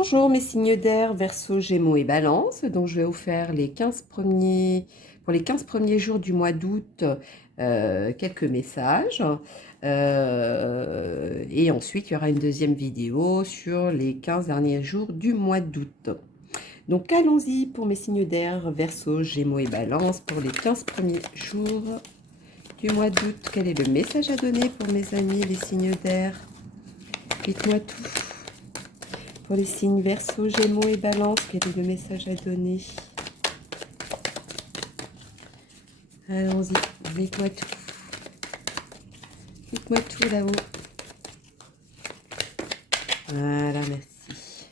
Bonjour mes signes d'air, Verseau, Gémeaux et Balance. Donc je vais vous faire les 15 premiers, pour les 15 premiers jours du mois d'août, quelques messages. Et ensuite, il y aura une deuxième vidéo sur les 15 derniers jours du mois d'août. Donc allons-y pour mes signes d'air, Verseau, Gémeaux et Balance, pour les 15 premiers jours du mois d'août. Quel est le message à donner pour mes amis, les signes d'air? Dites-moi tout. Pour les signes Verseau, Gémeaux et Balance, quel est le message à donner? Allons-y, dites-moi tout. Dites-moi tout là-haut. Voilà, merci.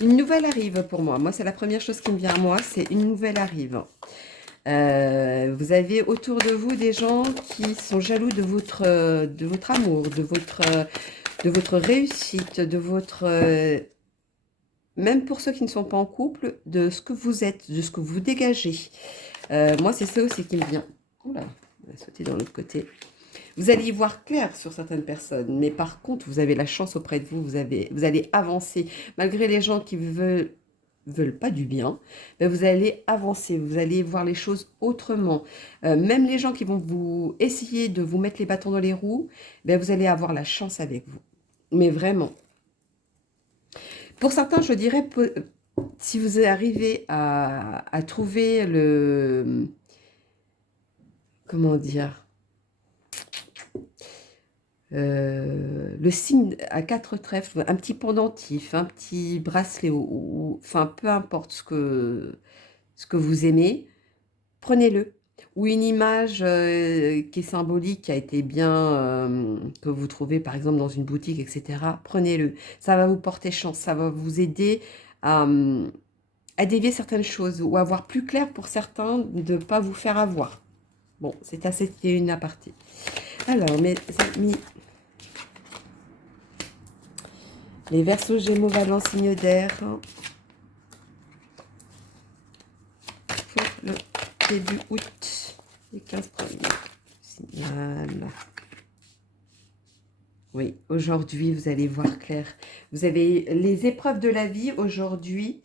Une nouvelle arrive pour moi. Moi, c'est la première chose qui me vient à moi, c'est une nouvelle arrive. Vous avez autour de vous des gens qui sont jaloux de votre amour, de votre réussite, de votre... même pour ceux qui ne sont pas en couple, de ce que vous êtes, de ce que vous dégagez. Moi, c'est ça aussi qui me vient. Oula, on va sauter dans l'autre côté. Vous allez y voir clair sur certaines personnes, mais par contre, vous avez la chance auprès de vous, vous allez avancer. Malgré les gens qui veulent pas du bien, ben vous allez avancer, vous allez voir les choses autrement. Même les gens qui vont vous essayer de vous mettre les bâtons dans les roues, ben vous allez avoir la chance avec vous. Mais vraiment. Pour certains, je dirais, si vous arrivez à trouver comment dire, le signe à 4 trèfles, un petit pendentif, un petit bracelet, enfin peu importe ce que vous aimez, prenez-le. Ou une image qui est symbolique, qui a été bien, que vous trouvez par exemple dans une boutique, etc. Prenez-le. Ça va vous porter chance, ça va vous aider à dévier certaines choses ou à voir plus clair pour certains, de ne pas vous faire avoir. Bon, c'était une aparté. Alors, mes amis, les Verseaux, Gémeaux, Balance, signe d'air, pour le début août, les 15 premiers. Signal. Oui, aujourd'hui, vous allez voir clair. Vous avez les épreuves de la vie aujourd'hui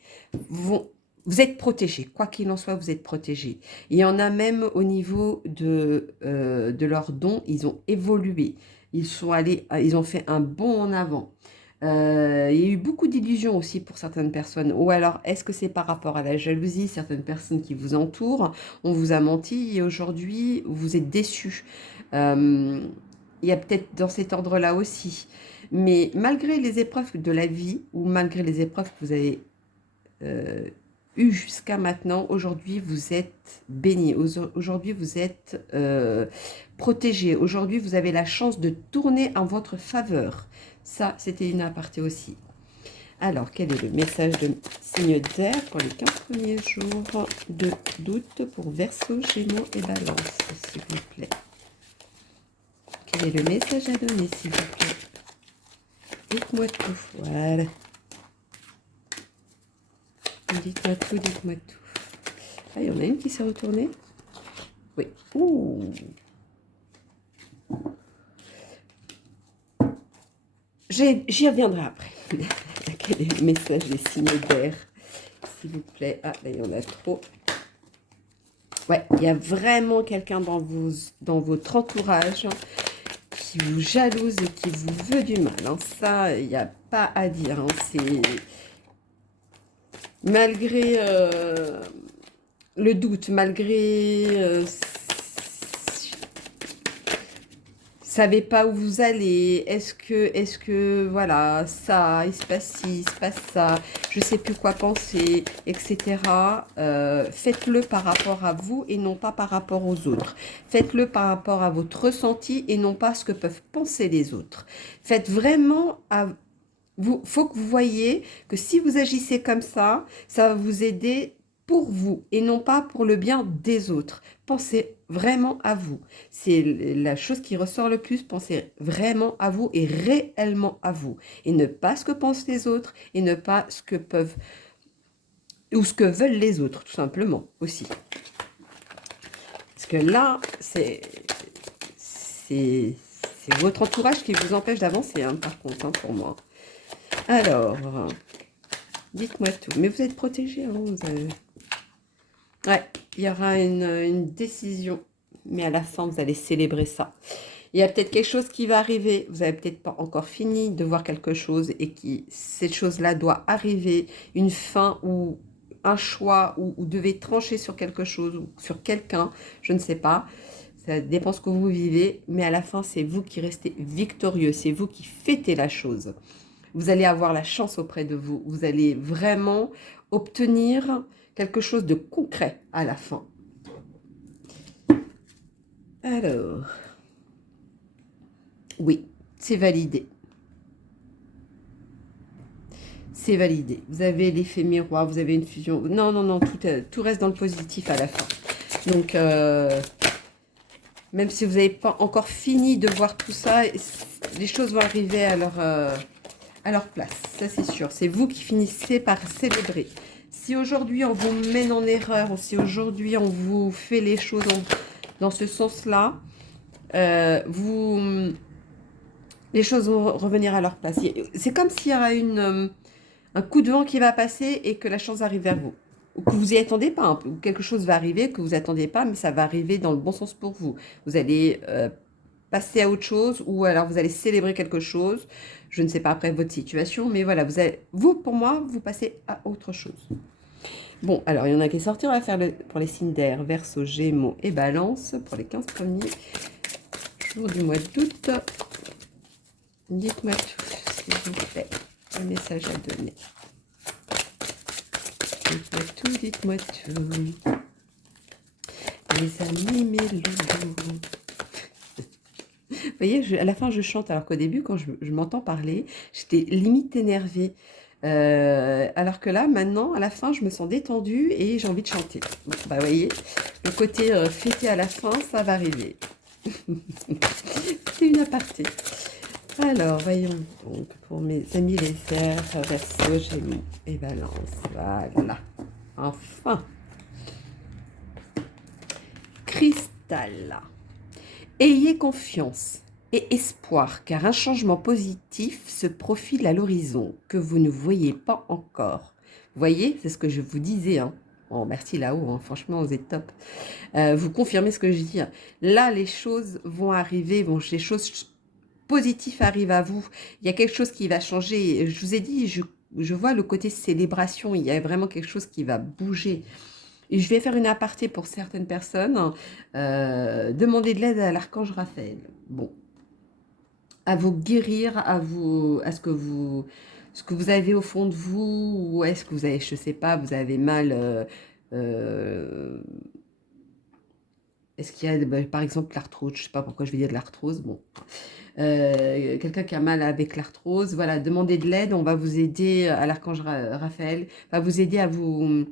vous êtes protégés. Quoi qu'il en soit, vous êtes protégés. Il y en a même au niveau de leurs dons, ils ont évolué. Ils ont fait un bond en avant. Il y a eu beaucoup d'illusions aussi pour certaines personnes. Ou alors, est-ce que c'est par rapport à la jalousie? Certaines personnes qui vous entourent, on vous a menti et aujourd'hui, vous êtes déçus. Il y a peut-être dans cet ordre-là aussi. Mais malgré les épreuves de la vie, ou malgré les épreuves que vous avez eues jusqu'à maintenant, aujourd'hui, vous êtes bénis. Aujourd'hui, vous êtes protégés. Aujourd'hui, vous avez la chance de tourner en votre faveur. Ça, c'était une aparté aussi. Alors, quel est le message de signe d'air pour les 15 premiers jours d'août pour Verseau, Gémeaux et Balance, s'il vous plaît? Quel est le message à donner, s'il vous plaît? Dites-moi tout. Voilà. Dites-moi tout, dites-moi tout. Ah, il y en a une qui s'est retournée. Oui. Ouh. J'y reviendrai après. Quel est le message des signes d'air, s'il vous plaît? Ah, là, il y en a trop. Ouais, il y a vraiment quelqu'un dans votre entourage qui vous jalouse et qui vous veut du mal. Hein. Ça, il n'y a pas à dire. Hein. C'est malgré le doute, malgré savez pas où vous allez, est-ce que, voilà, ça, il se passe ci, il se passe ça, je sais plus quoi penser, etc. Faites-le par rapport à vous et non pas par rapport aux autres. Faites-le par rapport à votre ressenti et non pas à ce que peuvent penser les autres. Faites vraiment à vous, faut que vous voyez que si vous agissez comme ça va vous aider pour vous et non pas pour le bien des autres. Pensez vraiment à vous. C'est la chose qui ressort le plus. Pensez vraiment à vous et réellement à vous. Et ne pas ce que pensent les autres et ne pas ce que peuvent ou ce que veulent les autres, tout simplement, aussi. Parce que là, c'est c'est votre entourage qui vous empêche d'avancer, hein, par contre, hein, pour moi. Alors, dites-moi tout. Mais vous êtes protégé, hein, vous avez... Ouais, il y aura une décision. Mais à la fin, vous allez célébrer ça. Il y a peut-être quelque chose qui va arriver. Vous n'avez peut-être pas encore fini de voir quelque chose et qui cette chose-là doit arriver. Une fin ou un choix ou vous devez trancher sur quelque chose ou sur quelqu'un. Je ne sais pas. Ça dépend ce que vous vivez. Mais à la fin, c'est vous qui restez victorieux. C'est vous qui fêtez la chose. Vous allez avoir la chance auprès de vous. Vous allez vraiment obtenir quelque chose de concret à la fin. Alors, oui, c'est validé. C'est validé. Vous avez l'effet miroir, vous avez une fusion. Non, non, non, tout reste dans le positif à la fin. Donc, même si vous n'avez pas encore fini de voir tout ça, les choses vont arriver à leur place. Ça, c'est sûr. C'est vous qui finissez par célébrer. Si aujourd'hui, on vous mène en erreur, ou si aujourd'hui, on vous fait les choses dans ce sens-là, les choses vont revenir à leur place. C'est comme s'il y aurait un coup de vent qui va passer et que la chance arrive vers vous. Ou que vous n'y attendez pas. Hein. Quelque chose va arriver que vous n'attendez pas, mais ça va arriver dans le bon sens pour vous. Vous allez passer à autre chose ou alors vous allez célébrer quelque chose. Je ne sais pas après votre situation, mais voilà, vous pour moi, vous passez à autre chose. Bon, alors il y en a qui est sorti. On va faire pour les signes d'air, Verseau, Gémeaux et Balance pour les 15 premiers jours du mois d'août. Dites-moi tout, s'il vous plaît. Un message à donner. Dites-moi tout, dites-moi tout. Les amis, mes loulous. Vous voyez, à la fin, je chante, alors qu'au début, quand je m'entends parler, j'étais limite énervée. Alors que là, maintenant, à la fin, je me sens détendue et j'ai envie de chanter. Bon, bah, vous voyez, le côté fêté à la fin, ça va arriver. C'est une aparté. Alors, voyons donc pour mes amis les airs, Verseau, Gémeaux et Balance. Voilà. Enfin. Cristal. Ayez confiance et espoir, car un changement positif se profile à l'horizon que vous ne voyez pas encore. Vous voyez, c'est ce que je vous disais. Hein. Oh, merci là-haut, hein. Franchement, vous êtes top. Vous confirmez ce que je dis. Hein. Là, les choses vont arriver, les choses positives arrivent à vous. Il y a quelque chose qui va changer. Je vous ai dit, je vois le côté célébration. Il y a vraiment quelque chose qui va bouger. Et je vais faire une aparté pour certaines personnes. Demander de l'aide à l'archange Raphaël. Bon, à vous guérir, à ce que vous avez au fond de vous, ou est-ce que vous avez, je sais pas, vous avez mal. Est-ce qu'il y a, par exemple, l'arthrose? Je sais pas pourquoi je vais dire de l'arthrose. Bon, quelqu'un qui a mal avec l'arthrose, voilà, demandez de l'aide. On va vous aider à l'archange Raphaël, va vous aider à vous.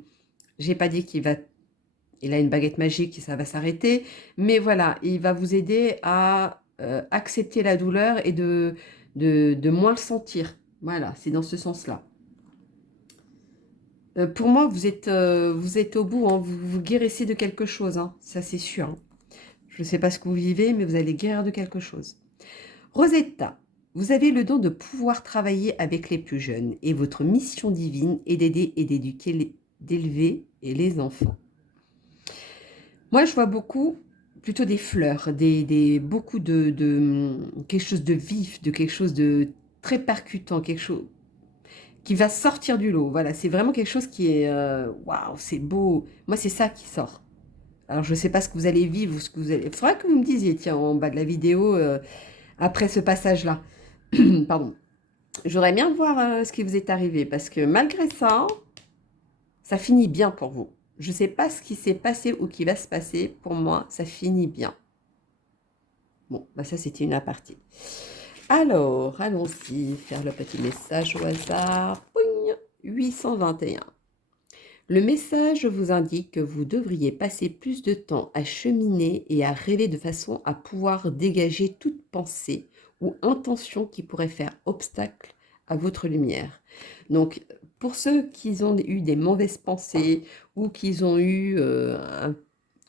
J'ai pas dit qu'il a une baguette magique et ça va s'arrêter. Mais voilà, il va vous aider à accepter la douleur et de moins le sentir. Voilà, c'est dans ce sens-là. Pour moi, vous êtes au bout, hein, vous guérissez de quelque chose, hein, ça c'est sûr. Hein. Je ne sais pas ce que vous vivez, mais vous allez guérir de quelque chose. Rosetta, vous avez le don de pouvoir travailler avec les plus jeunes et votre mission divine est d'aider et d'éduquer, d'élever les enfants. Moi, je vois plutôt des fleurs, beaucoup de quelque chose de vif, de quelque chose de très percutant, quelque chose qui va sortir du lot. Voilà, c'est vraiment quelque chose qui est waouh, c'est beau. Moi, c'est ça qui sort. Alors, je ne sais pas ce que vous allez vivre ou ce que vous allez. Il faudra que vous me disiez, tiens, en bas de la vidéo, après ce passage-là. Pardon. J'aurais bien voir ce qui vous est arrivé parce que malgré ça, ça finit bien pour vous. Je ne sais pas ce qui s'est passé ou qui va se passer. Pour moi, ça finit bien. Bon, bah ça, c'était une aparté. Alors, allons-y, faire le petit message au hasard. Pouing, 821. Le message vous indique que vous devriez passer plus de temps à cheminer et à rêver de façon à pouvoir dégager toute pensée ou intention qui pourrait faire obstacle à votre lumière. Donc, pour ceux qui ont eu des mauvaises pensées ou qui ont eu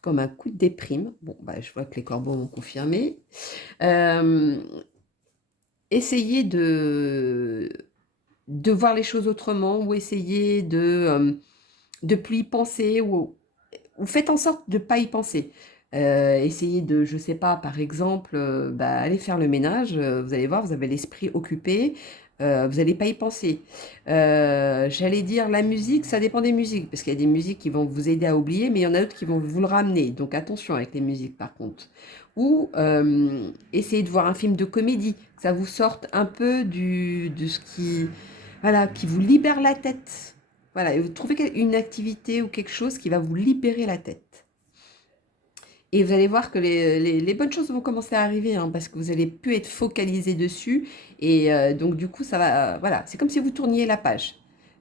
comme un coup de déprime. Bon, bah, je vois que les corbeaux ont confirmé. Euh, Essayez de voir les choses autrement ou essayez de plus y penser ou faites en sorte de ne pas y penser. Essayez de, je sais pas, par exemple, bah, aller faire le ménage, vous allez voir, vous avez l'esprit occupé, vous n'allez pas y penser. J'allais dire la musique, ça dépend des musiques, parce qu'il y a des musiques qui vont vous aider à oublier, mais il y en a d'autres qui vont vous le ramener. Donc attention avec les musiques par contre. Ou essayez de voir un film de comédie, que ça vous sorte un peu de ce qui, voilà, qui vous libère la tête. Voilà, et vous trouvez une activité ou quelque chose qui va vous libérer la tête. Et vous allez voir que les bonnes choses vont commencer à arriver, hein, parce que vous allez plus être focalisé dessus. Et donc, du coup, ça va. Voilà, c'est comme si vous tourniez la page.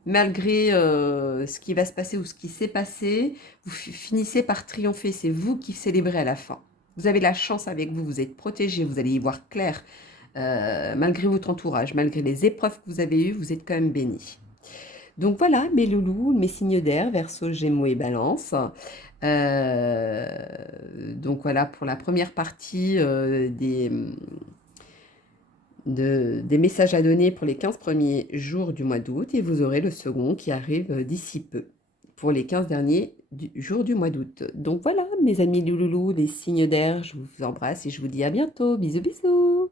Malgré ce qui va se passer ou ce qui s'est passé, vous finissez par triompher. C'est vous qui célébrez à la fin. Vous avez la chance avec vous, vous êtes protégé, vous allez y voir clair. Malgré votre entourage, malgré les épreuves que vous avez eues, vous êtes quand même béni. Donc voilà, mes loulous, mes signes d'air, Verseau, Gémeaux et Balance. Donc voilà pour la première partie des messages à donner pour les 15 premiers jours du mois d'août. Et vous aurez le second qui arrive d'ici peu pour les 15 derniers jours du mois d'août. Donc voilà, mes amis loulous, les signes d'air, je vous embrasse et je vous dis à bientôt. Bisous, bisous.